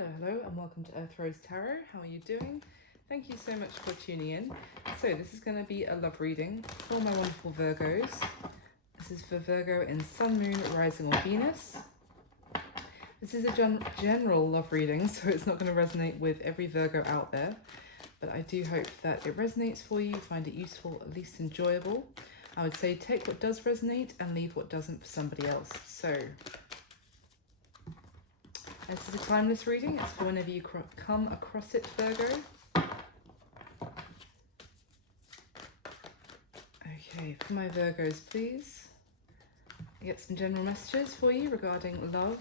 Hello, and welcome to Earth Rose Tarot. How are you doing? Thank you so much for tuning in. So this is going to be a love reading for my wonderful Virgos. This is for Virgo in Sun, Moon, Rising or Venus. This is a general love reading, so it's not going to resonate with every Virgo out there, but I do hope that it resonates for you, find it useful, at least enjoyable. I would say take what does resonate and leave what doesn't for somebody else. So this is a timeless reading. It's for whenever you come across it, Virgo. Okay, for my Virgos, please. I get some general messages for you regarding love,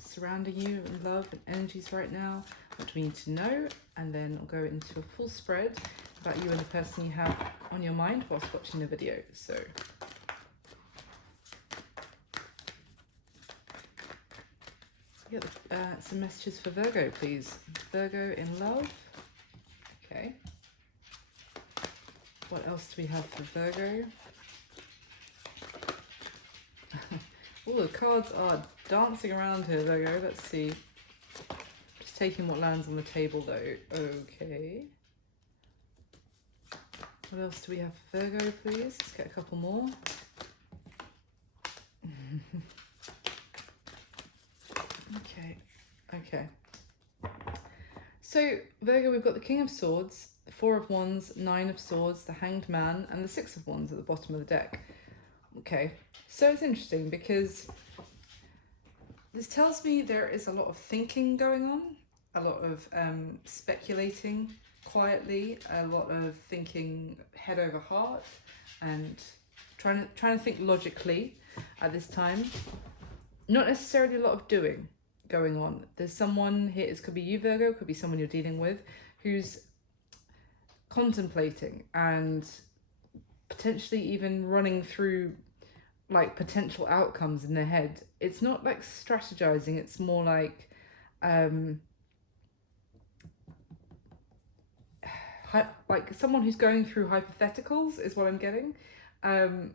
surrounding you in love and energies right now, what we need to know, and then I'll go into a full spread about you and the person you have on your mind whilst watching the video. So get some messages for Virgo, please. Virgo in love. Okay. What else do we have for Virgo? All the cards are dancing around here, Virgo. Let's see. Just taking what lands on the table, though. Okay. What else do we have for Virgo, please? Let's get a couple more. Okay. So, Virgo, we've got the King of Swords, the Four of Wands, Nine of Swords, the Hanged Man, and the Six of Wands at the bottom of the deck. Okay, so it's interesting because this tells me there is a lot of thinking going on, a lot of speculating quietly, a lot of thinking head over heart, and trying to think logically at this time. Not necessarily a lot of doing going on. There's someone here, it could be you, Virgo, it could be someone you're dealing with, who's contemplating and potentially even running through like potential outcomes in their head. It's not like strategizing, it's more like someone who's going through hypotheticals is what I'm getting. And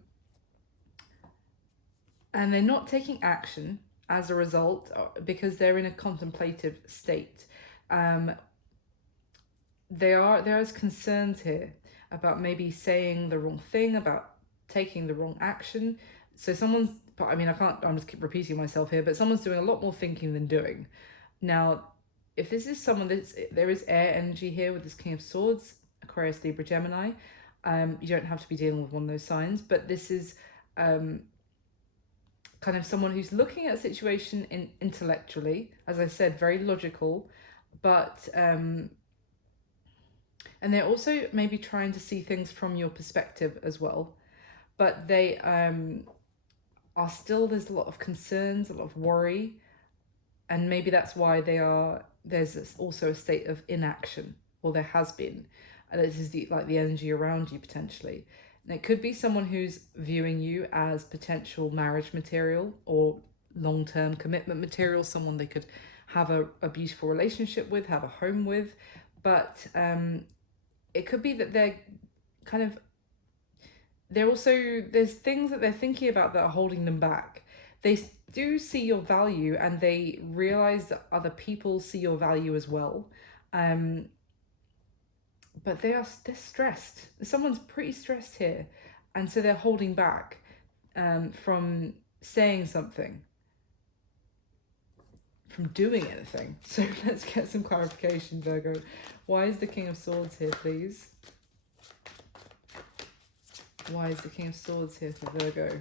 they're not taking action as a result because they're in a contemplative state. There's concerns here about maybe saying the wrong thing, about taking the wrong action. So I'm just keep repeating myself here, but someone's doing a lot more thinking than doing. Now, if this is someone there is air energy here with this King of Swords, Aquarius, Libra, Gemini. You don't have to be dealing with one of those signs, but this is kind of someone who's looking at a situation intellectually, as I said, very logical, but and they're also maybe trying to see things from your perspective as well, but they are still, there's a lot of concerns, a lot of worry, and maybe that's why there's also a state of inaction, or there has been, and this is the energy around you potentially. And it could be someone who's viewing you as potential marriage material or long-term commitment material, someone they could have a beautiful relationship with, have a home with. But it could be that there's things that they're thinking about that are holding them back. They do see your value and they realize that other people see your value as well. But they're stressed. Someone's pretty stressed here, and so they're holding back from saying something, from doing anything. So let's get some clarification, Virgo. Why is the King of Swords here, please? Why is the King of Swords here for Virgo?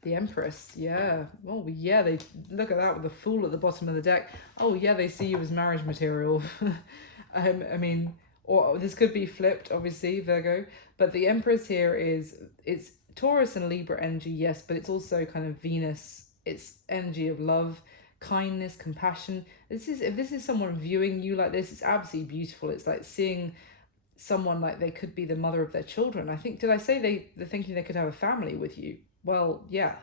The Empress, yeah. Oh, yeah, they look at that with the Fool at the bottom of the deck. Oh, yeah, they see you as marriage material. Or this could be flipped, obviously, Virgo. But the Empress here it's Taurus and Libra energy, yes, but it's also kind of Venus. It's energy of love, kindness, compassion. If this is someone viewing you like this, it's absolutely beautiful. It's like seeing someone like they could be the mother of their children. I think, did I say they're thinking they could have a family with you? Well, yeah.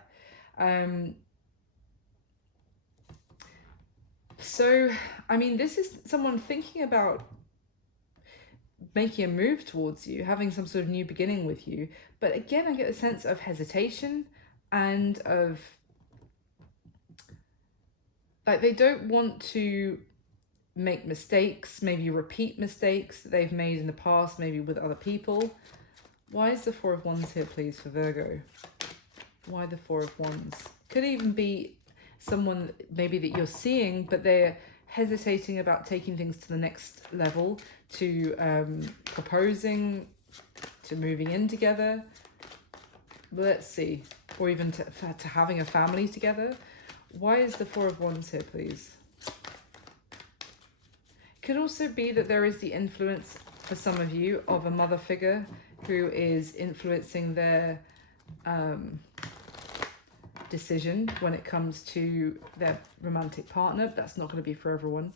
So, this is someone thinking about making a move towards you, having some sort of new beginning with you. But again, I get a sense of hesitation and of like they don't want to make mistakes, maybe repeat mistakes that they've made in the past, maybe with other people. Why is the Four of Wands here, please, for Virgo? Why the Four of Wands? Could even be someone maybe that you're seeing, but they're hesitating about taking things to the next level, to proposing, to moving in together. Let's see. Or even to having a family together. Why is the Four of Wands here, please? Could also be that there is the influence for some of you of a mother figure who is influencing their decision when it comes to their romantic partner. That's not going to be for everyone.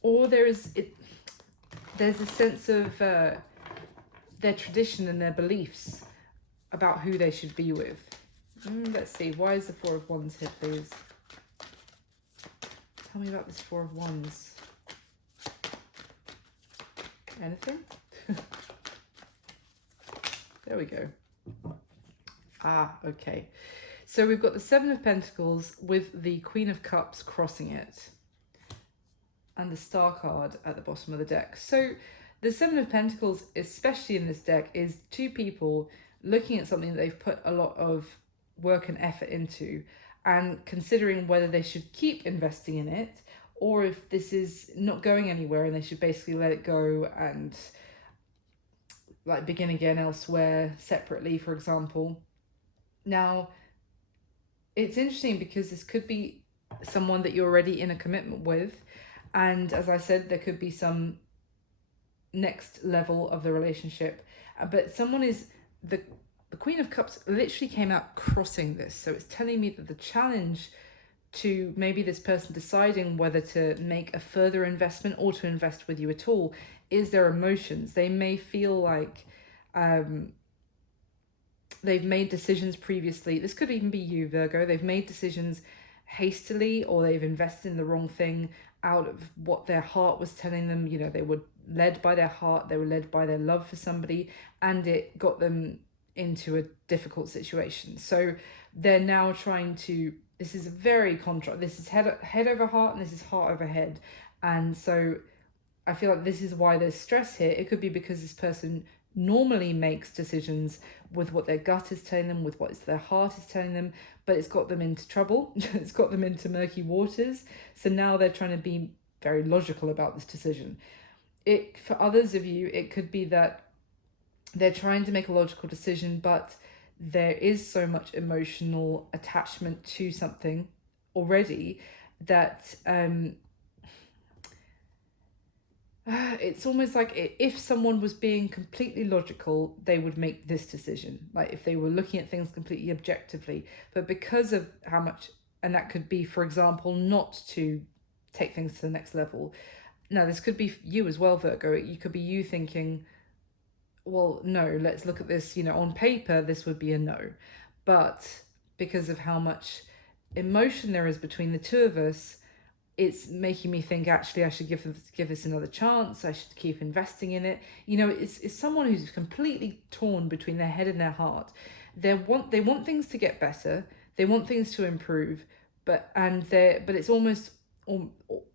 Or there's a sense of their tradition and their beliefs about who they should be with. Let's see. Why is the Four of Wands here, please? Tell me about this Four of Wands. Anything? There we go. Okay. So we've got the Seven of Pentacles with the Queen of Cups crossing it. And the Star card at the bottom of the deck. So the Seven of Pentacles, especially in this deck, is two people looking at something that they've put a lot of work and effort into and considering whether they should keep investing in it or if this is not going anywhere and they should basically let it go and like begin again elsewhere, separately, for example. Now, it's interesting because this could be someone that you're already in a commitment with. And as I said, there could be some next level of the relationship. But someone is, the Queen of Cups literally came out crossing this. So it's telling me that the challenge to maybe this person deciding whether to make a further investment or to invest with you at all is their emotions. They may feel like they've made decisions previously. This could even be you, Virgo. They've made decisions hastily or they've invested in the wrong thing out of what their heart was telling them. You know, they were led by their heart. They were led by their love for somebody and it got them into a difficult situation. So they're now trying to, this is a very contrast. This is head over heart and this is heart over head. And so I feel like this is why there's stress here. It could be because this person normally makes decisions with what their gut is telling them, with what their heart is telling them, but it's got them into trouble. It's got them into murky waters. So now they're trying to be very logical about this decision. For others of you, it could be that they're trying to make a logical decision, but there is so much emotional attachment to something already that it's almost like if someone was being completely logical, they would make this decision. Like if they were looking at things completely objectively, but because of how much, and that could be, for example, not to take things to the next level. Now, this could be you as well, Virgo. You could be you thinking, well, no, let's look at this, you know, on paper, this would be a no. But because of how much emotion there is between the two of us, it's making me think, actually, I should give this another chance. I should keep investing in it. You know, it's someone who's completely torn between their head and their heart. They want things to get better. They want things to improve, but it's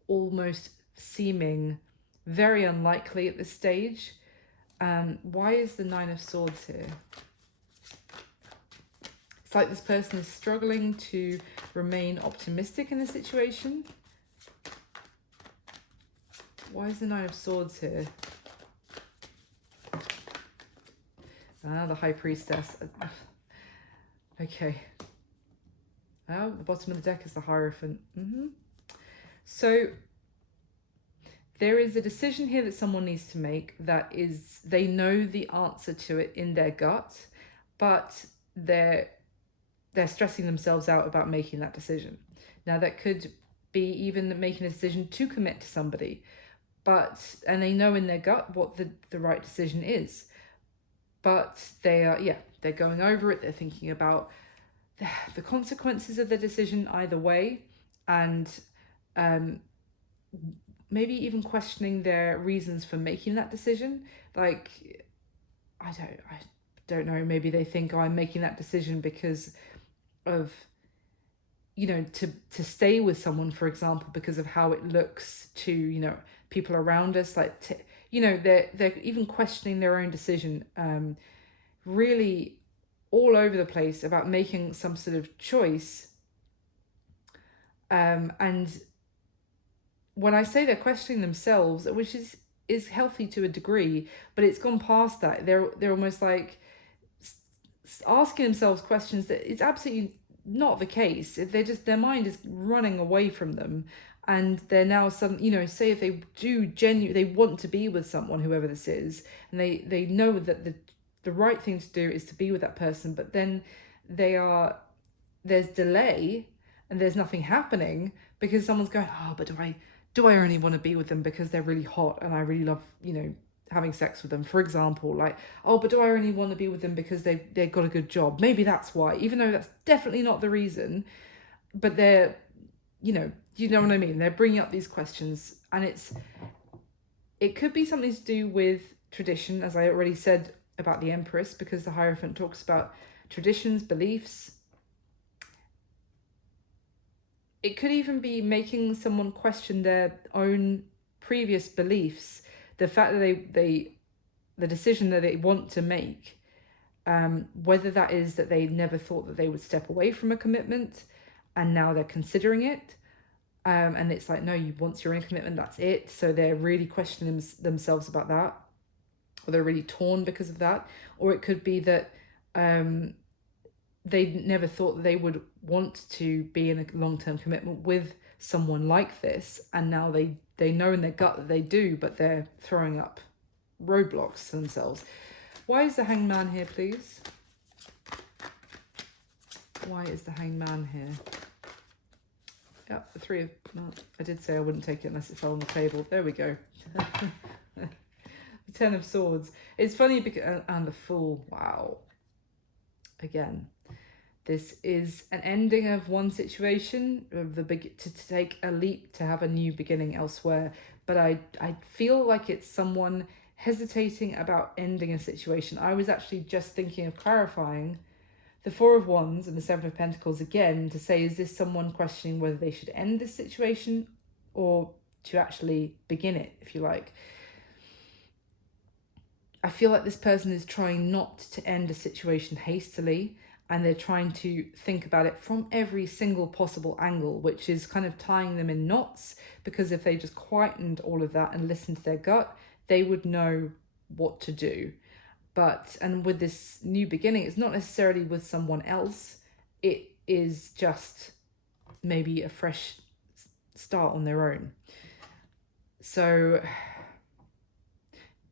almost seeming very unlikely at this stage. Why is the Nine of Swords here? It's like this person is struggling to remain optimistic in the situation. Why is the Nine of Swords here? The High Priestess. Okay. Oh, the bottom of the deck is the Hierophant. So there is a decision here that someone needs to make that is, they know the answer to it in their gut, but they're stressing themselves out about making that decision. Now, that could be even making a decision to commit to somebody, and they know in their gut what the right decision is, but they're going over it. They're thinking about the consequences of the decision either way, and maybe even questioning their reasons for making that decision. Like, I don't know, maybe they think, oh, I'm making that decision because of you know, to stay with someone, for example, because of how it looks to, you know, people around us, like, you know, they're even questioning their own decision, really all over the place about making some sort of choice. And when I say they're questioning themselves, which is healthy to a degree, but it's gone past that. They're almost like asking themselves questions that it's absolutely not the case. They're just, their mind is running away from them, and they're now some, you know, say if they do they want to be with someone, whoever this is, and they know that the right thing to do is to be with that person, but then there's delay and there's nothing happening because someone's going, oh, but do I only want to be with them because they're really hot and I really love, you know, having sex with them, for example. Like, oh, but do I only want to be with them because they've got a good job? Maybe that's why, even though that's definitely not the reason. But they're, you know what I mean? They're bringing up these questions, and it could be something to do with tradition, as I already said about the Empress, because the Hierophant talks about traditions, beliefs. It could even be making someone question their own previous beliefs, the fact that the decision that they want to make, whether that is that they never thought that they would step away from a commitment and now they're considering it, and it's like, no, once you're in a commitment, that's it. So they're really questioning themselves about that, or they're really torn because of that. Or it could be that they never thought that they would want to be in a long-term commitment with someone like this, and now they know in their gut that they do, but they're throwing up roadblocks to themselves. Why is the Hanged Man here, please? Why is the Hanged Man here? Yep, the Three of... No, I did say I wouldn't take it unless it fell on the table. There we go. The Ten of Swords. It's funny because... And the Fool. Wow. Again, this is an ending of one situation, of to take a leap to have a new beginning elsewhere. But I feel like it's someone hesitating about ending a situation. I was actually just thinking of clarifying the Four of Wands and the Seven of Pentacles again to say, is this someone questioning whether they should end this situation or to actually begin it, if you like? I feel like this person is trying not to end a situation hastily, and they're trying to think about it from every single possible angle, which is kind of tying them in knots, because if they just quietened all of that and listened to their gut, they would know what to do. But, and with this new beginning, it's not necessarily with someone else. It is just maybe a fresh start on their own. So,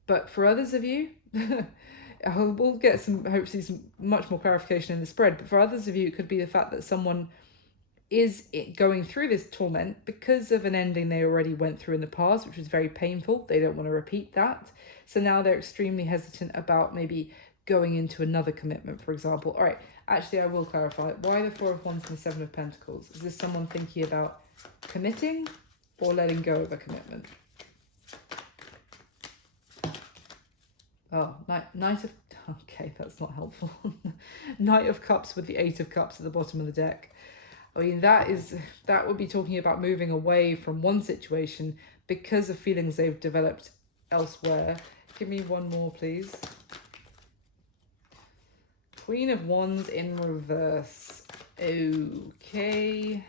but for others of you, we'll get hopefully some much more clarification in the spread, but for others of you, it could be the fact that someone is going through this torment because of an ending they already went through in the past, which was very painful. They don't want to repeat that. So now they're extremely hesitant about maybe going into another commitment, for example. All right, actually, I will clarify. Why the Four of Wands and the Seven of Pentacles? Is this someone thinking about committing or letting go of a commitment? Oh, Knight of... Okay, that's not helpful. Knight of Cups with the Eight of Cups at the bottom of the deck. I mean, that would be talking about moving away from one situation because of feelings they've developed elsewhere. Give me one more, please. Queen of Wands in reverse. Okay.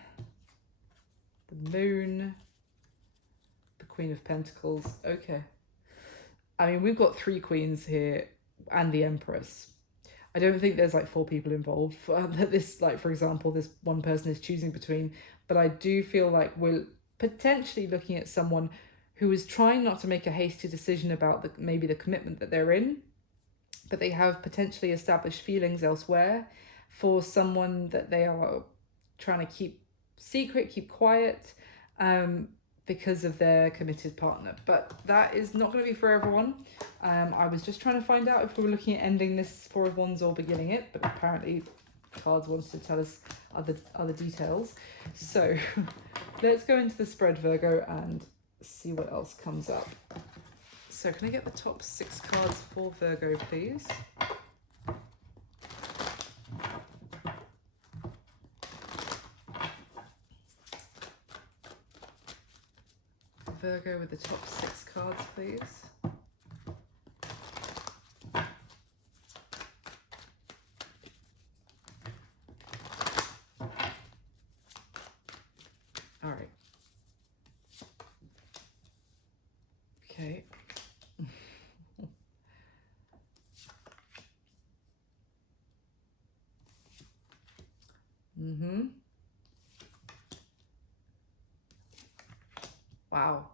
The Moon. The Queen of Pentacles. Okay. I mean, we've got three queens here and the Empress. I don't think there's like four people involved that this, like, for example, this one person is choosing between. But I do feel like we're potentially looking at someone who is trying not to make a hasty decision about maybe the commitment that they're in, but they have potentially established feelings elsewhere for someone that they are trying to keep secret, keep quiet, because of their committed partner. But that is not going to be for everyone. I was just trying to find out if we were looking at ending this Four of Wands or beginning it, but apparently cards wants to tell us other details. So let's go into the spread, Virgo, and see what else comes up. So can I get the top 6 cards for Virgo, please? Virgo with the top 6 cards, please. All right. Okay. Wow.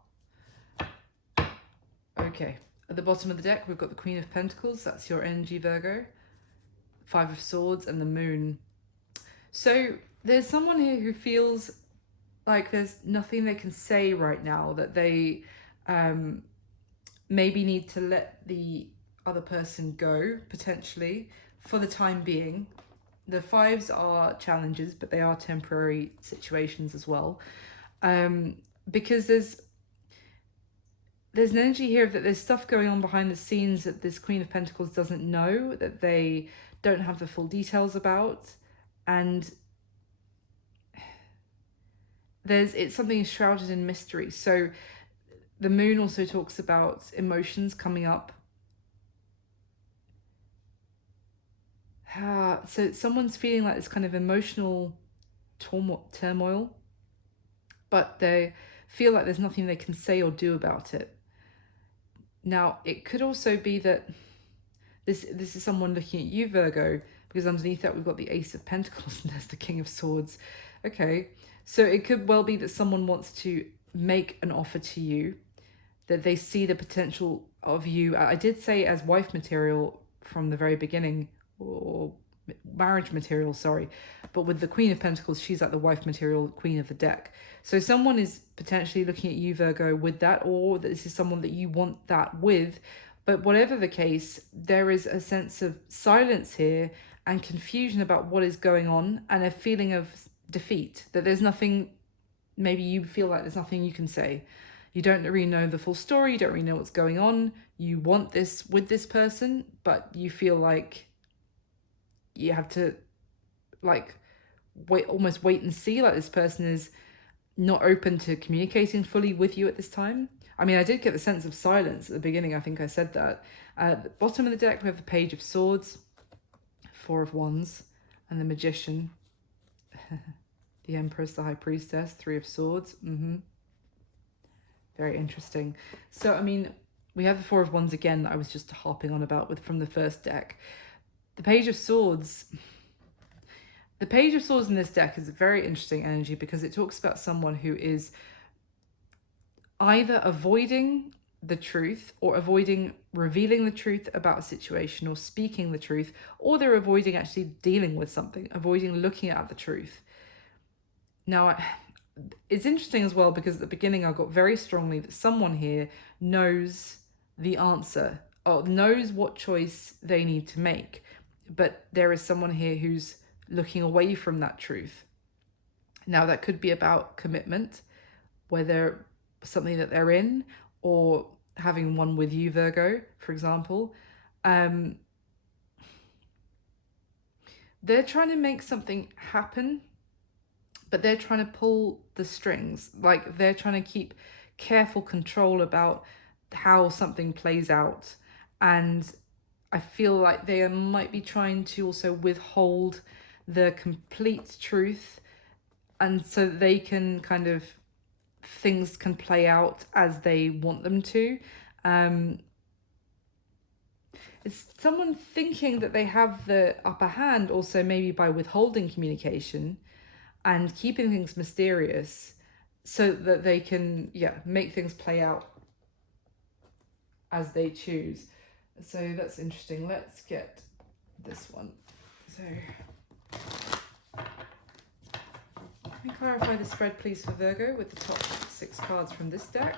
Okay. At the bottom of the deck, we've got the Queen of Pentacles. That's your energy, Virgo. 5 of Swords and the Moon. So there's someone here who feels like there's nothing they can say right now, that they maybe need to let the other person go, potentially, for the time being. The 5s are challenges, but they are temporary situations as well. Because there's an energy here that there's stuff going on behind the scenes that this Queen of Pentacles doesn't know, that they don't have the full details about. And it's something shrouded in mystery. So the Moon also talks about emotions coming up. So someone's feeling like this kind of emotional turmoil, but they feel like there's nothing they can say or do about it. Now, it could also be that this is someone looking at you, Virgo, because underneath that we've got the Ace of Pentacles and there's the King of Swords. Okay, so it could well be that someone wants to make an offer to you, that they see the potential of you. I did say as wife material from the very beginning, or marriage material, sorry. But with the Queen of Pentacles, she's like the wife material, queen of the deck. So someone is potentially looking at you, Virgo, with that, or this is someone that you want that with. But whatever the case, there is a sense of silence here and confusion about what is going on, and a feeling of defeat, that there's nothing, maybe you feel like there's nothing you can say. You don't really know the full story, you don't really know what's going on. You want this with this person, but you feel like you have to almost wait and see, like this person is not open to communicating fully with you at this time. I mean, I did get the sense of silence at the beginning. I think I said that. At the bottom of the deck, we have the Page of Swords, 4 of Wands, and the Magician. The Empress, the High Priestess, 3 of Swords. Very interesting. So, I mean, we have the 4 of Wands again that I was just harping on about from the first deck. The Page of Swords. The Page of Swords in this deck is a very interesting energy because it talks about someone who is either avoiding the truth or avoiding revealing the truth about a situation or speaking the truth, or they're avoiding actually dealing with something, avoiding looking at the truth. Now, it's interesting as well because at the beginning I got very strongly that someone here knows the answer or knows what choice they need to make, but there is someone here who's looking away from that truth. Now, that could be about commitment, whether something that they're in, or having one with you, Virgo, for example. They're trying to make something happen, but they're trying to pull the strings. Like, they're trying to keep careful control about how something plays out. And I feel like they might be trying to also withhold the complete truth, and so they can kind of, things can play out as they want them to. It's someone thinking that they have the upper hand also, maybe by withholding communication and keeping things mysterious so that they can make things play out as they choose. So that's interesting. Let's get this one. So let me clarify the spread, please, for Virgo with the top 6 cards from this deck.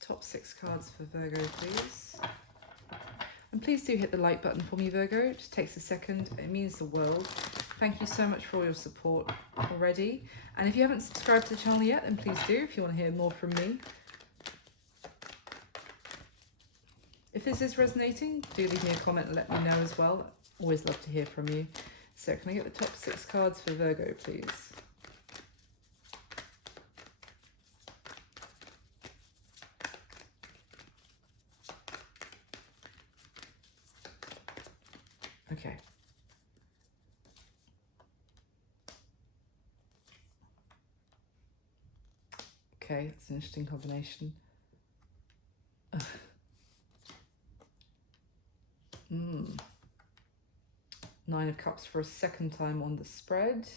Top 6 cards for Virgo, please. And please do hit the like button for me, Virgo. It just takes a second. It means the world. Thank you so much for all your support already. And if you haven't subscribed to the channel yet, then please do, if you want to hear more from me. If this is resonating, do leave me a comment and let me know as well. Always love to hear from you. So can I get the top 6 cards for Virgo, please? Okay. Okay, it's an interesting combination. Nine of Cups for a second time on the spread.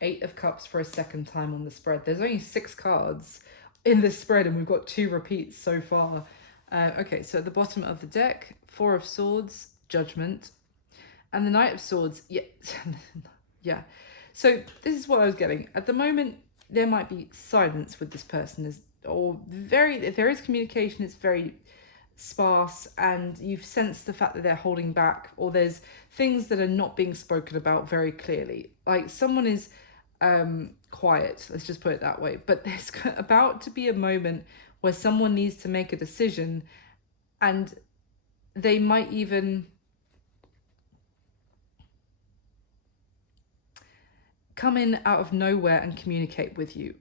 8 of Cups for a second time on the spread. There's only 6 cards in this spread and we've got 2 repeats so far. Okay, so at the bottom of the deck, 4 of Swords, Judgment, and the Knight of Swords. Yeah, yeah. So this is what I was getting. At the moment, there might be silence with this person, if there is communication, it's very sparse, and you've sensed the fact that they're holding back, or there's things that are not being spoken about very clearly. Like someone is quiet, let's just put it that way, but there's about to be a moment where someone needs to make a decision, and they might even come in out of nowhere and communicate with you.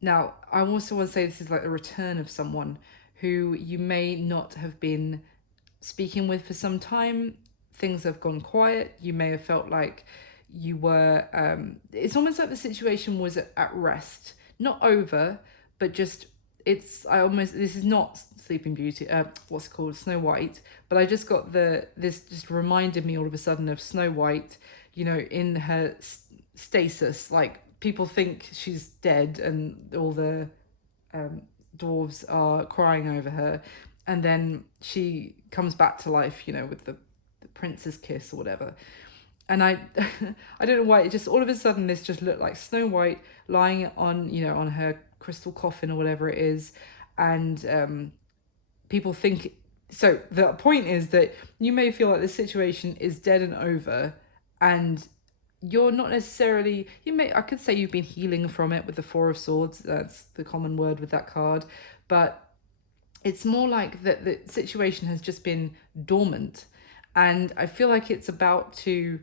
Now, I also want to say this is like the return of someone who you may not have been speaking with for some time. Things have gone quiet. You may have felt like you were, it's almost like the situation was at rest. Not over, but just, this is not Sleeping Beauty, what's it called, Snow White, but I just got this just reminded me all of a sudden of Snow White, you know, in her stasis, like people think she's dead and all the dwarves are crying over her, and then she comes back to life, you know, with the prince's kiss or whatever. And I I don't know why, it just all of a sudden this just looked like Snow White lying on, you know, on her crystal coffin or whatever it is, and people think, so the point is that you may feel like this situation is dead and over, and you're not necessarily, I could say you've been healing from it with the 4 of Swords, that's the common word with that card, but it's more like that the situation has just been dormant, and I feel like it's about to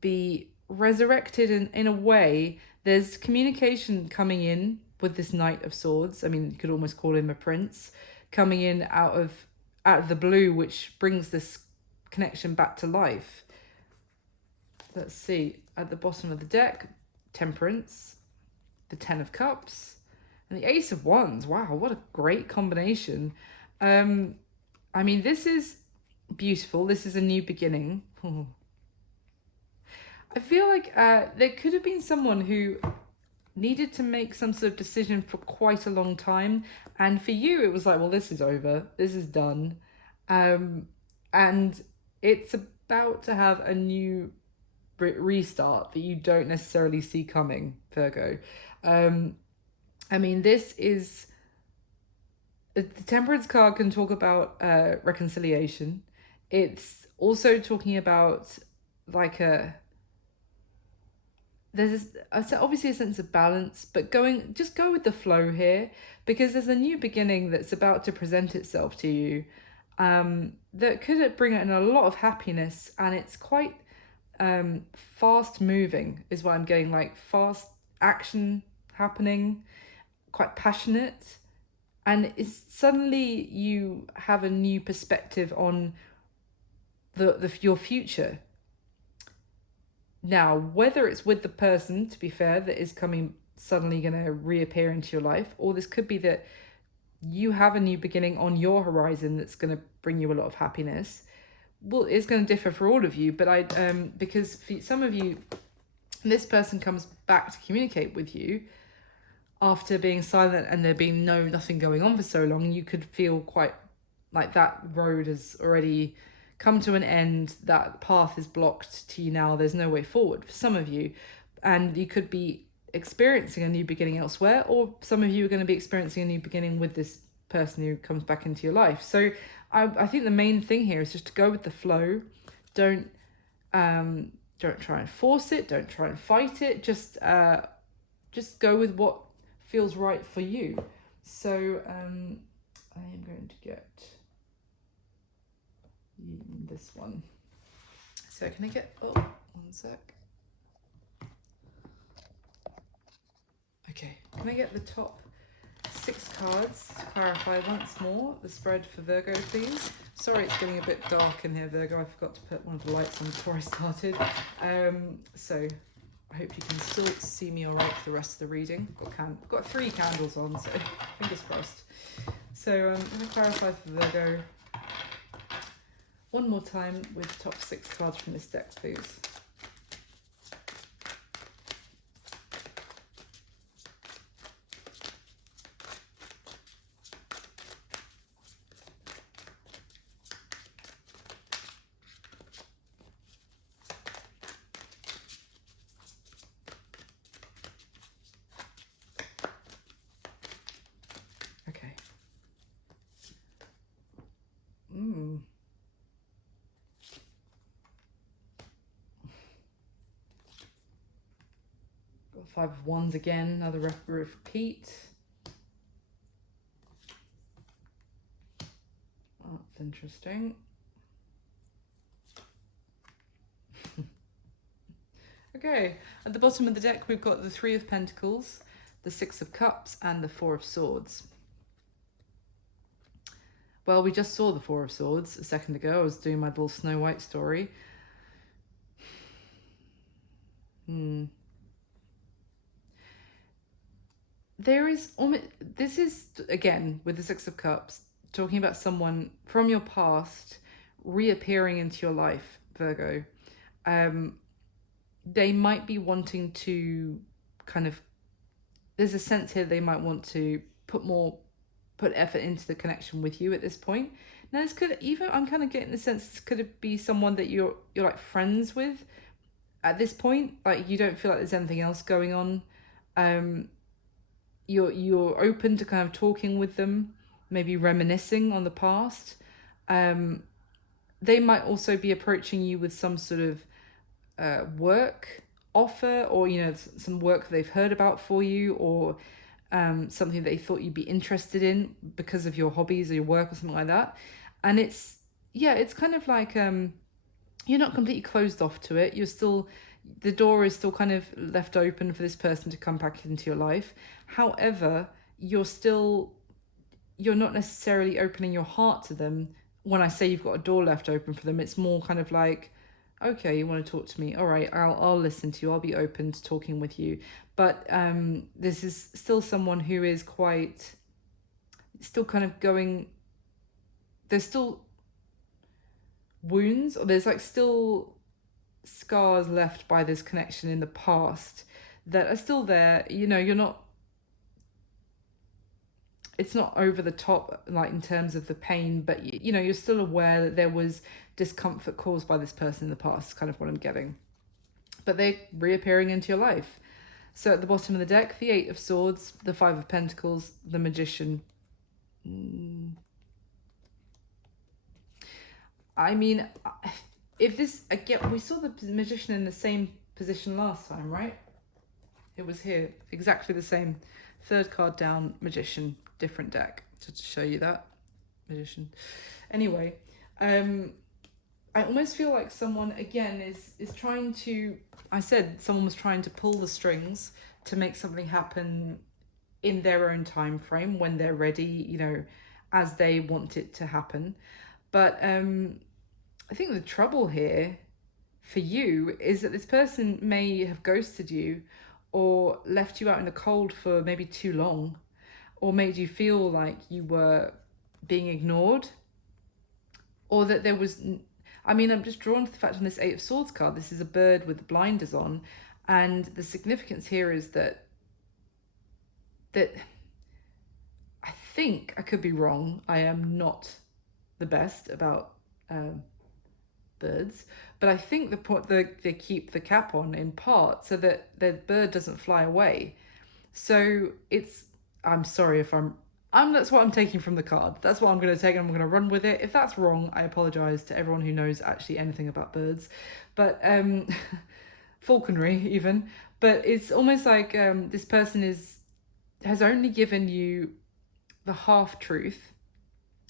be resurrected in a way. There's communication coming in with this Knight of Swords. I mean, you could almost call him a prince, coming in out of the blue, which brings this connection back to life. Let's see, at the bottom of the deck, Temperance, the 10 of Cups, and the Ace of Wands. Wow, what a great combination. I mean, this is beautiful. This is a new beginning. Oh. I feel like there could have been someone who needed to make some sort of decision for quite a long time. And for you, it was like, well, this is over. This is done. And it's about to have a new restart that you don't necessarily see coming, Virgo. I mean, this is, the Temperance card can talk about reconciliation. It's also talking about like there's obviously a sense of balance, but just go with the flow here, because there's a new beginning that's about to present itself to you, that could bring in a lot of happiness, and it's quite fast moving is what I'm getting, like fast action happening, quite passionate, and it's suddenly you have a new perspective on your future. Now, whether it's with the person, to be fair, that is suddenly going to reappear into your life, or this could be that you have a new beginning on your horizon that's going to bring you a lot of happiness. Well, it's going to differ for all of you, but because for some of you, this person comes back to communicate with you after being silent and there being nothing going on for so long. You could feel quite like that road has already come to an end, that path is blocked to you now, there's no way forward for some of you, and you could be experiencing a new beginning elsewhere, or some of you are going to be experiencing a new beginning with this person who comes back into your life. So I think the main thing here is just to go with the flow. Don't try and force it, don't try and fight it, just go with what feels right for you. So I am going to get this one. So can I get, oh, one sec. Okay, can I get the top 6 cards to clarify once more the spread for Virgo, please? Sorry, it's getting a bit dark in here, Virgo. I forgot to put one of the lights on before I started. So I hope you can still see me all right for the rest of the reading. I've got 3 candles on, so fingers crossed. So I'm going to clarify for Virgo one more time with the top 6 cards from this deck, please. Okay. Got 5 of Wands again, another repeat. Oh, that's interesting. Okay, at the bottom of the deck we've got the 3 of Pentacles, the 6 of Cups, and the 4 of Swords. Well, we just saw the 4 of Swords a second ago. I was doing my little Snow White story. There is almost, this is, again, with the 6 of Cups, talking about someone from your past reappearing into your life, Virgo. They might be wanting to kind of, there's a sense here they might want to put effort into the connection with you at this point. Now this could even, I'm kind of getting the sense this could be someone that you're like friends with at this point. Like you don't feel like there's anything else going on. You're open to kind of talking with them, maybe reminiscing on the past. They might also be approaching you with some sort of work offer, or some work they've heard about for you, or something they thought you'd be interested in because of your hobbies or your work or something like that. And it's kind of like you're not completely closed off to it. You're still, the door is still kind of left open for this person to come back into your life. However, you're not necessarily opening your heart to them. When I say you've got a door left open for them, it's more kind of like, okay, you want to talk to me, all right, I'll listen to you, I'll be open to talking with you. But this is still someone who is still kind of going, there's still wounds, or there's like still scars left by this connection in the past that are still there. You're not, it's not over the top, like in terms of the pain, but you're still aware that there was discomfort caused by this person in the past, kind of what I'm getting. But they're reappearing into your life. So at the bottom of the deck, the 8 of Swords, the 5 of Pentacles, the Magician. I mean, if this, again, we saw the Magician in the same position last time, right? It was here, exactly the same. 3rd card down, Magician, different deck, just to show you that. Magician. Anyway, I almost feel like someone, again, is trying to, I said someone was trying to pull the strings to make something happen in their own time frame, when they're ready, as they want it to happen. But I think the trouble here for you is that this person may have ghosted you, or left you out in the cold for maybe too long, or made you feel like you were being ignored, or that there was, I'm just drawn to the fact on this 8 of Swords card, this is a bird with the blinders on, and the significance here is that I think, I could be wrong, I am not the best about birds, but I think they keep the cap on in part so that the bird doesn't fly away. So I'm sorry if that's what I'm taking from the card. That's what I'm going to take, and I'm going to run with it. If that's wrong, I apologize to everyone who knows actually anything about birds, but falconry even. But it's almost like this person has only given you the half truth,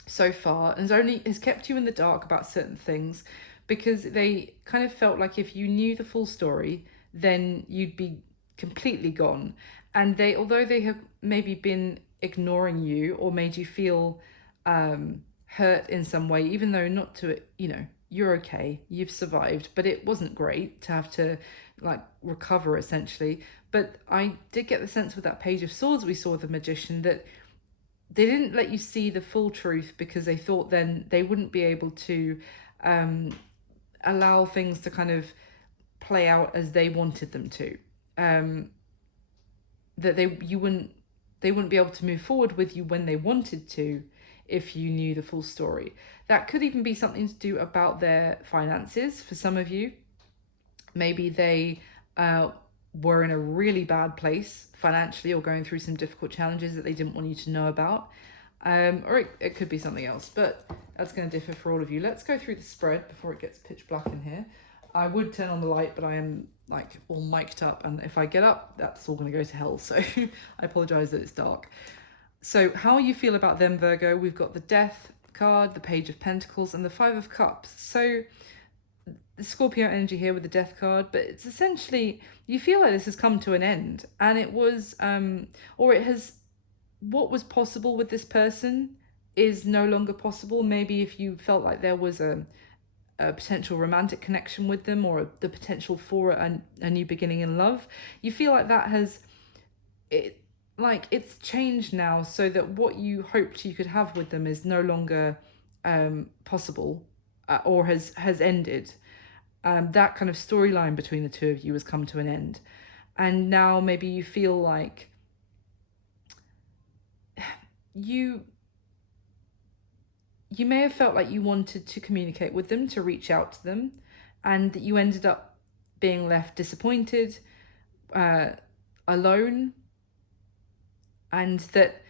so far, and has kept you in the dark about certain things, because they kind of felt like if you knew the full story, then you'd be completely gone. And they, although they have maybe been ignoring you or made you feel hurt in some way, even though not to, you're okay, you've survived, but it wasn't great to have to like recover essentially. But I did get the sense with that Page of Swords we saw the Magician that they didn't let you see the full truth, because they thought then they wouldn't be able to um, allow things to kind of play out as they wanted them to. Um, that they wouldn't be able to move forward with you when they wanted to if you knew the full story. That could even be something to do about their finances for some of you. Maybe they were in a really bad place financially, or going through some difficult challenges that they didn't want you to know about. Or it could be something else, but that's going to differ for all of you. Let's go through the spread before it gets pitch black in here. I would turn on the light, but I am like all mic'd up, and if I get up, that's all going to go to hell. So I apologize that it's dark. So how you feel about them, Virgo? We've got the Death card, the Page of Pentacles, and the Five of Cups. So the Scorpio energy here with the Death card, but it's essentially you feel like this has come to an end, and it was or it has, what was possible with this person is no longer possible. Maybe if you felt like there was a potential romantic connection with them, or the potential for a new beginning in love, you feel like that has it's changed now, so that what you hoped you could have with them is no longer possible, or has ended. That kind of storyline between the two of you has come to an end, and now maybe you feel like you may have felt like you wanted to communicate with them, to reach out to them, and that you ended up being left disappointed, alone, and that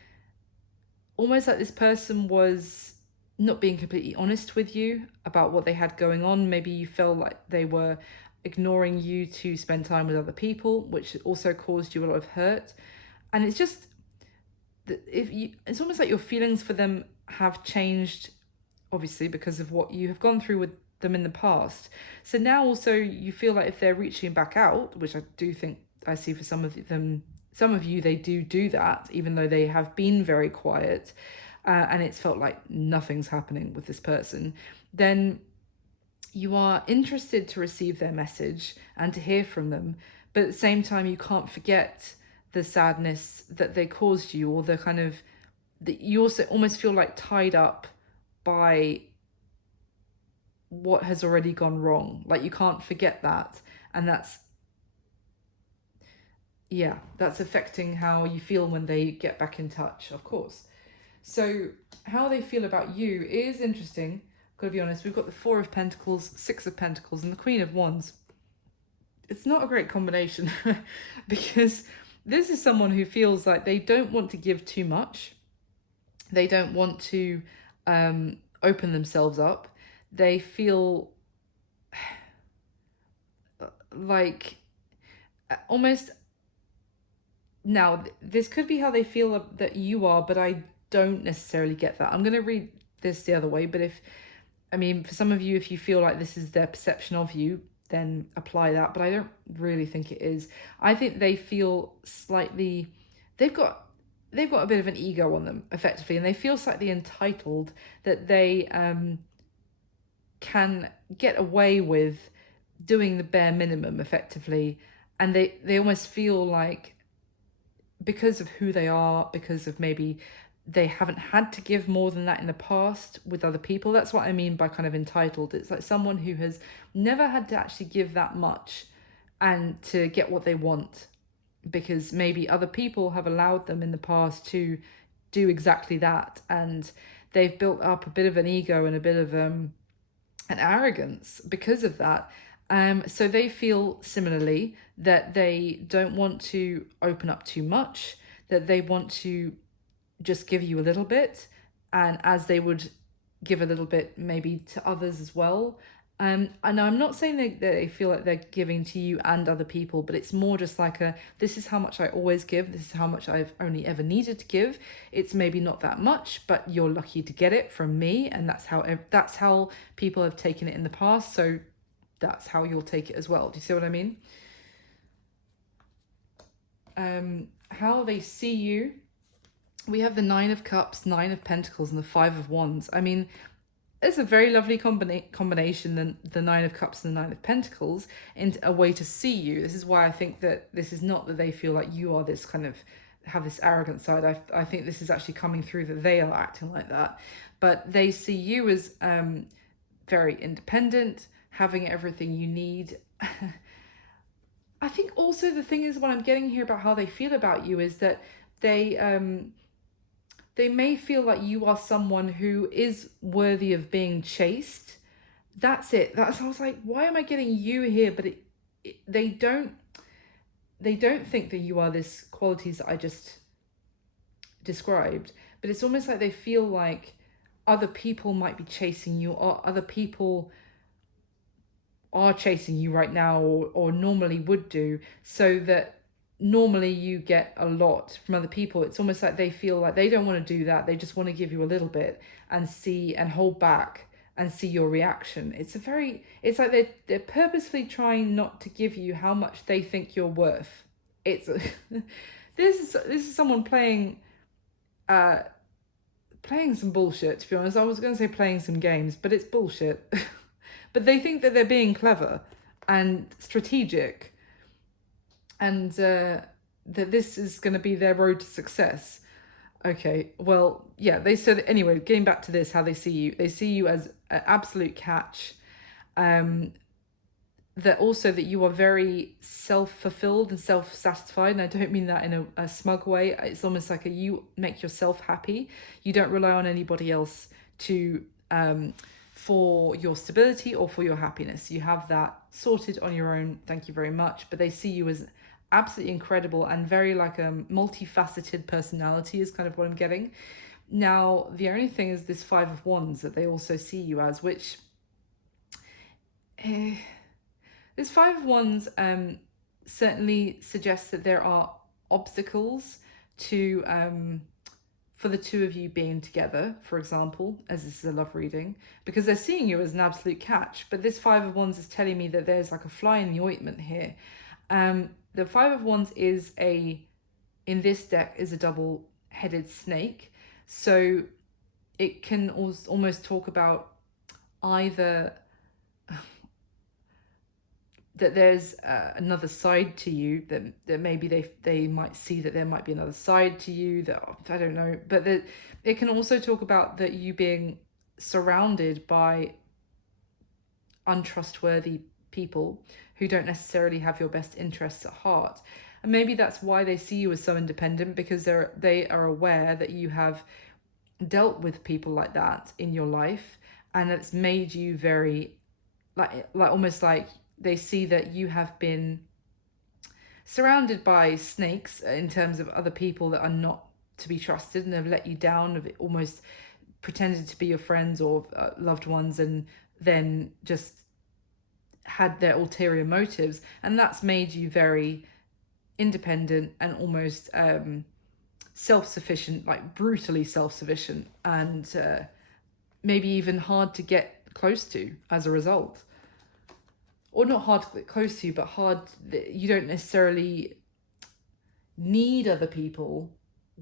almost like this person was not being completely honest with you about what they had going on. Maybe you felt like they were ignoring you to spend time with other people, which also caused you a lot of hurt. And it's just it's almost like your feelings for them have changed, obviously because of what you have gone through with them in the past. So now also you feel like if they're reaching back out, which I do think I see for some of them, some of you, they do that, even though they have been very quiet, and it's felt like nothing's happening with this person, then you are interested to receive their message and to hear from them. But at the same time, you can't forget the sadness that they caused you, or the kind of, that you also almost feel like tied up by what has already gone wrong. Like you can't forget that. And that's affecting how you feel when they get back in touch, of course. So how they feel about you is interesting. Gotta be honest, we've got the Four of Pentacles, Six of Pentacles, and the Queen of Wands. It's not a great combination because this is someone who feels like they don't want to give too much. They don't want to open themselves up. They feel like almost, now this could be how they feel that you are, but I don't necessarily get that. I'm going to read this the other way, but for some of you, if you feel like this is their perception of you, then apply that, but I don't really think it is. I think they feel slightly, they've got a bit of an ego on them, effectively, and they feel slightly entitled that they can get away with doing the bare minimum, effectively, and they almost feel like, because of who they are, because of maybe they haven't had to give more than that in the past with other people. That's what I mean by kind of entitled. It's like someone who has never had to actually give that much and to get what they want, because maybe other people have allowed them in the past to do exactly that, and they've built up a bit of an ego and a bit of an arrogance because of that. So they feel similarly that they don't want to open up too much, that they want to just give you a little bit, and as they would give a little bit maybe to others as well, And I'm not saying they feel like they're giving to you and other people, but it's more just like this is how much I always give. This is how much I've only ever needed to give. It's maybe not that much, but you're lucky to get it from me. And that's how people have taken it in the past. So that's how you'll take it as well. Do you see what I mean? How they see you. We have the Nine of Cups, Nine of Pentacles, and the Five of Wands. I mean, it's a very lovely combination, the Nine of Cups and the Nine of Pentacles, in a way to see you. This is why I think that this is not that they feel like you are this kind of, have this arrogant side. I think this is actually coming through that they are acting like that. But they see you as very independent, having everything you need. I think also the thing is, what I'm getting here about how they feel about you is that they may feel like you are someone who is worthy of being chased. That's it. I was like, why am I getting you here? But they don't think that you are this qualities that I just described. But it's almost like they feel like other people might be chasing you, or other people are chasing you right now, or normally would do, so that normally you get a lot from other people. It's almost like they feel like they don't want to do that. They just want to give you a little bit and see and hold back and see your reaction. It's like they're purposefully trying not to give you how much they think you're worth. It's this is someone playing some bullshit, to be honest. I was going to say playing some games, but it's bullshit. But they think that they're being clever and strategic, and that this is going to be their road to success. Okay, well, yeah, they said, anyway, getting back to this, how they see you as an absolute catch. That also that you are very self-fulfilled and self-satisfied, and I don't mean that in a smug way. It's almost like you make yourself happy. You don't rely on anybody else to for your stability or for your happiness. You have that sorted on your own. Thank you very much. But they see you as absolutely incredible and very like a multifaceted personality is kind of what I'm getting. Now, the only thing is this Five of Wands that they also see you as, which this Five of Wands certainly suggests that there are obstacles to for the two of you being together, for example, as this is a love reading, because they're seeing you as an absolute catch. But this Five of Wands is telling me that there's like a fly in the ointment here. The Five of Wands in this deck is a double-headed snake. So it can almost talk about either that there's another side to you, that maybe they might see that there might be another side to you, that I don't know, but that it can also talk about that you being surrounded by untrustworthy people who don't necessarily have your best interests at heart. And maybe that's why they see you as so independent, because they are aware that you have dealt with people like that in your life, and it's made you very like almost like they see that you have been surrounded by snakes in terms of other people that are not to be trusted and have let you down, have almost pretended to be your friends or loved ones, and then just had their ulterior motives. And that's made you very independent and almost self-sufficient, like brutally self-sufficient, and maybe even hard to get close to as a result. Or not hard to get close to, but you don't necessarily need other people,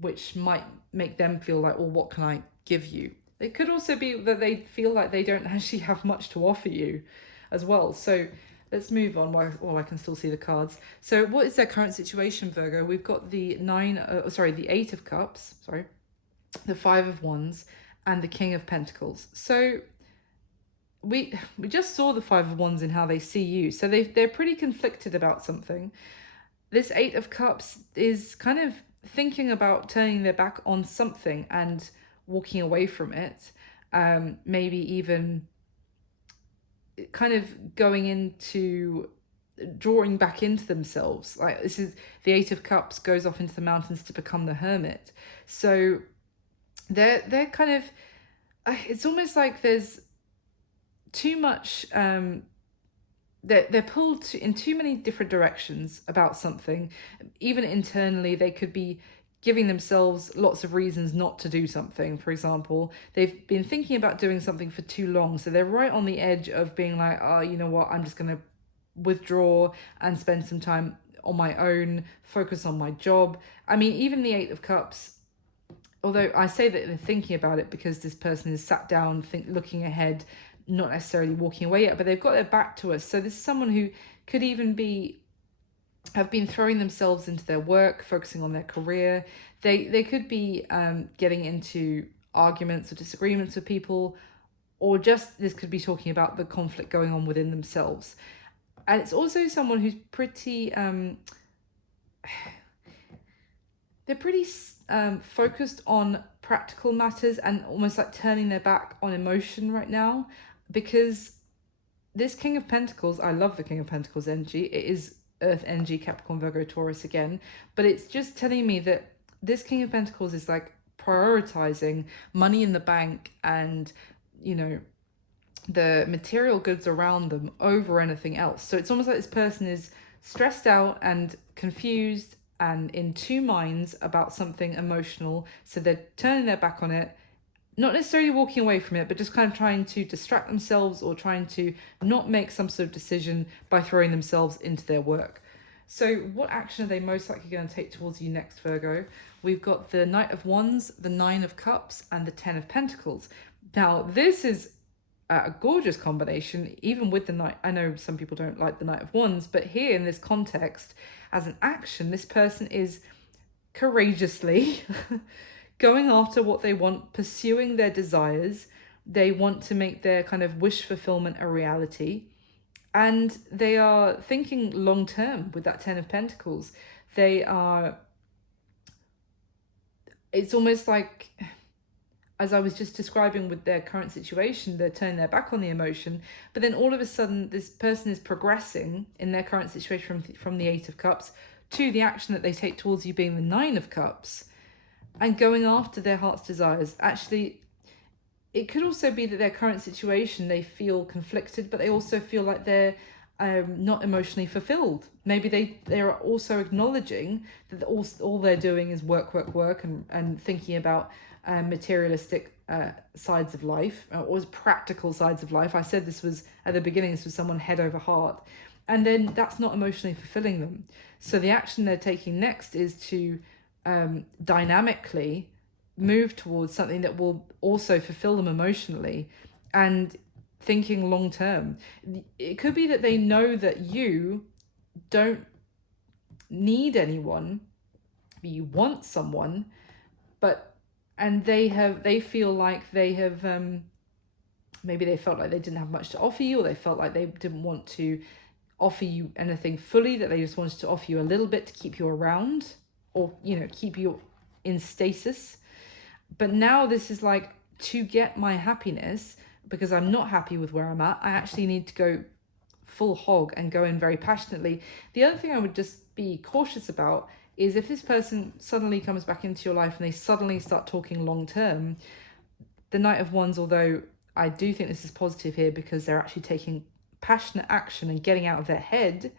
which might make them feel like, well, what can I give you? It could also be that they feel like they don't actually have much to offer you as well. So let's move on while I can still see the cards. So what is their current situation, Virgo? We've got the the Eight of Cups, the Five of Wands, and the King of Pentacles. So we just saw the Five of Wands in how they see you. So they're pretty conflicted about something. This Eight of Cups is kind of thinking about turning their back on something and walking away from it. Maybe even kind of going into drawing back into themselves. Like this is the Eight of Cups goes off into the mountains to become the hermit. So they're kind of, it's almost like there's too much, they're pulled in too many different directions about something. Even internally, they could be giving themselves lots of reasons not to do something. For example, they've been thinking about doing something for too long, so they're right on the edge of being like, oh, you know what, I'm just going to withdraw and spend some time on my own, focus on my job. I mean, even the Eight of Cups, although I say that they're thinking about it because this person is sat down, looking ahead, not necessarily walking away yet, but they've got their back to us. So this is someone who could even have been throwing themselves into their work, focusing on their career. They could be getting into arguments or disagreements with people, or just this could be talking about the conflict going on within themselves. And it's also someone who's pretty they're pretty focused on practical matters and almost like turning their back on emotion right now, because this King of Pentacles, I love the King of Pentacles energy. It is Earth energy, Capricorn, Virgo, Taurus again, but it's just telling me that this King of Pentacles is like prioritizing money in the bank and, you know, the material goods around them over anything else. So it's almost like this person is stressed out and confused and in two minds about something emotional. So they're turning their back on it, not necessarily walking away from it, but just kind of trying to distract themselves or trying to not make some sort of decision by throwing themselves into their work. So what action are they most likely going to take towards you next, Virgo? We've got the Knight of Wands, the Nine of Cups, and the Ten of Pentacles. Now, this is a gorgeous combination, even with the Knight. I know some people don't like the Knight of Wands, but here in this context, as an action, this person is courageously going after what they want, pursuing their desires. They want to make their kind of wish fulfillment a reality. And they are thinking long term with that Ten of Pentacles. They are, it's almost like, as I was just describing with their current situation, they're turning their back on the emotion, but then all of a sudden this person is progressing in their current situation from the Eight of Cups to the action that they take towards you being the Nine of Cups and going after their heart's desires. Actually, it could also be that their current situation, they feel conflicted, but they also feel like they're not emotionally fulfilled. Maybe they're also acknowledging that all they're doing is work, and thinking about materialistic sides of life, or practical sides of life. I said this was, at the beginning, this was someone head over heart. And then that's not emotionally fulfilling them. So the action they're taking next is to dynamically move towards something that will also fulfill them emotionally and thinking long term. It could be that they know that you don't need anyone, you want someone, and they feel like they have maybe they felt like they didn't have much to offer you, or they felt like they didn't want to offer you anything fully, that they just wanted to offer you a little bit to keep you around, or, you know, keep you in stasis. But now this is like, to get my happiness, because I'm not happy with where I'm at, I actually need to go full hog and go in very passionately. The other thing I would just be cautious about is if this person suddenly comes back into your life and they suddenly start talking long term. The Knight of Wands, although I do think this is positive here because they're actually taking passionate action and getting out of their head,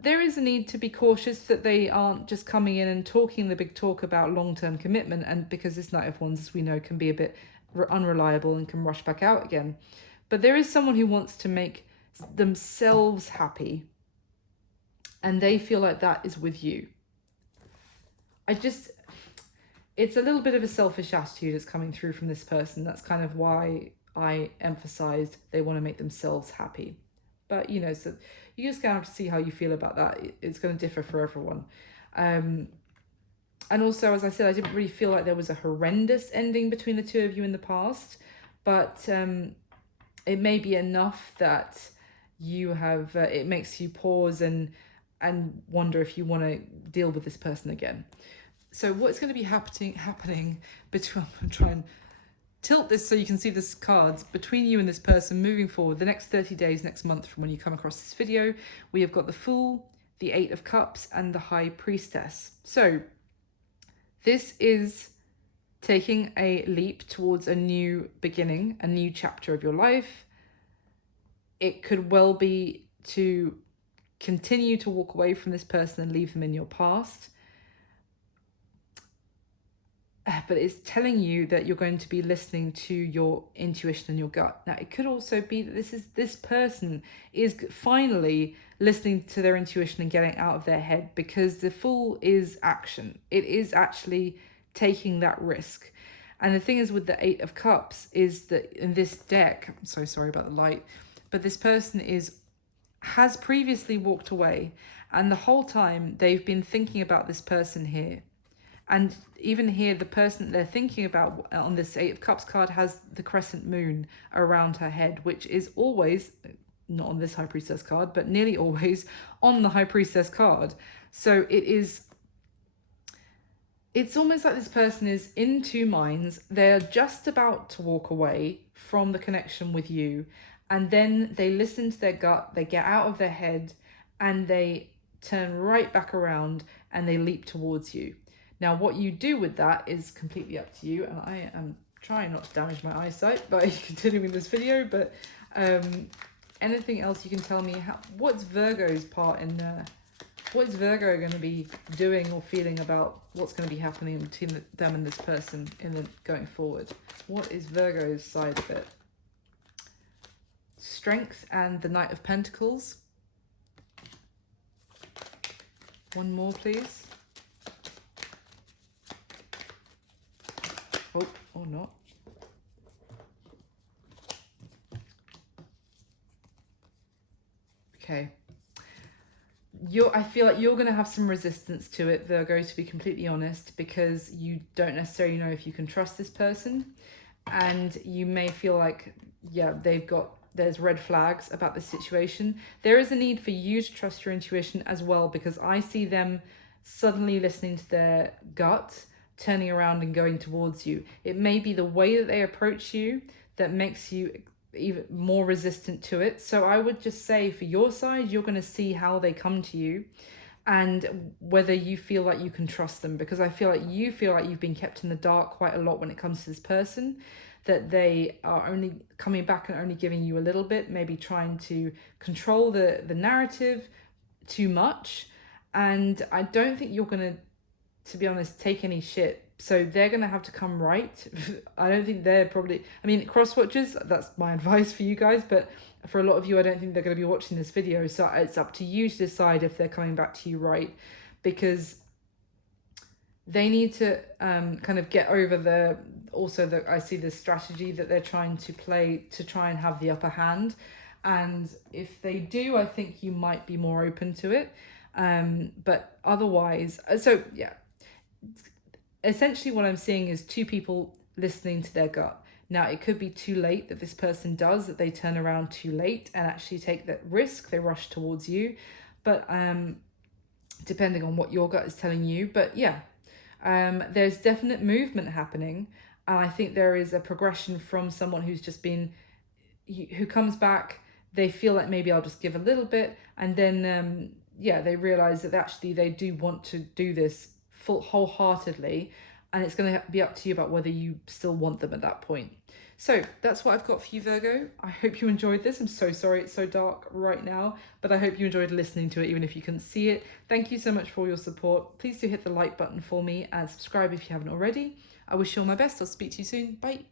there is a need to be cautious that they aren't just coming in and talking the big talk about long-term commitment, and because this Knight of Wands, as we know, can be a bit unreliable and can rush back out again. But there is someone who wants to make themselves happy, and they feel like that is with you. It's a little bit of a selfish attitude that's coming through from this person. That's kind of why I emphasized they want to make themselves happy. But, you know, so you just gonna have to see how you feel about that. It's going to differ for everyone. And also, as I said, I didn't really feel like there was a horrendous ending between the two of you in the past, but it may be enough that you have, it makes you pause and wonder if you want to deal with this person again. So what's going to be happening between, I'm trying tilt this so you can see this cards between you and this person moving forward the next 30 days, next month from when you come across this video. We have got the Fool, the Eight of Cups, and the High Priestess. So this is taking a leap towards a new beginning, a new chapter of your life, it could well be to continue to walk away from this person and leave them in your past. But it's telling you that you're going to be listening to your intuition and your gut. Now, it could also be that this person is finally listening to their intuition and getting out of their head, because the Fool is action. It is actually taking that risk. And the thing is with the Eight of Cups is that in this deck, I'm so sorry about the light, but this person has previously walked away, and the whole time they've been thinking about this person here. And even here, the person they're thinking about on this Eight of Cups card has the crescent moon around her head, which is always, not on this High Priestess card, but nearly always on the High Priestess card. So it's almost like this person is in two minds. They're just about to walk away from the connection with you, and then they listen to their gut, they get out of their head, and they turn right back around and they leap towards you. Now, what you do with that is completely up to you, and I am trying not to damage my eyesight by continuing this video, but anything else you can tell me? What's Virgo's part in what is Virgo going to be doing or feeling about what's going to be happening between them and this person going forward? What is Virgo's side of it? Strength and the Knight of Pentacles. One more, please. Oh, or not. Okay. I feel like you're going to have some resistance to it, Virgo, to be completely honest, because you don't necessarily know if you can trust this person. And you may feel like, yeah, there's red flags about this situation. There is a need for you to trust your intuition as well, because I see them suddenly listening to their gut, turning around and going towards you. It may be the way that they approach you that makes you even more resistant to it. So I would just say, for your side, you're going to see how they come to you and whether you feel like you can trust them, because I feel like you've been kept in the dark quite a lot when it comes to this person, that they are only coming back and only giving you a little bit, maybe trying to control the narrative too much. And I don't think you're going to be honest, take any shit. So they're going to have to come right. I don't think they're probably, I mean, cross watchers, that's my advice for you guys, but for a lot of you, I don't think they're going to be watching this video. So it's up to you to decide if they're coming back to you right, because they need to kind of get over I see the strategy that they're trying to play to try and have the upper hand. And if they do, I think you might be more open to it. But otherwise, so yeah, essentially what I'm seeing is two people listening to their gut. Now, it could be too late that this person does, that they turn around too late and actually take that risk. They rush towards you, but depending on what your gut is telling you. But yeah, there's definite movement happening. And I think there is a progression from someone who's just been, who comes back, they feel like maybe I'll just give a little bit. And then, yeah, they realize that actually they do want to do this wholeheartedly. And it's going to be up to you about whether you still want them at that point. So that's what I've got for you, Virgo. I hope you enjoyed this. I'm so sorry it's so dark right now, but I hope you enjoyed listening to it, even if you couldn't see it. Thank you so much for all your support. Please do hit the like button for me and subscribe if you haven't already. I wish you all my best. I'll speak to you soon. Bye.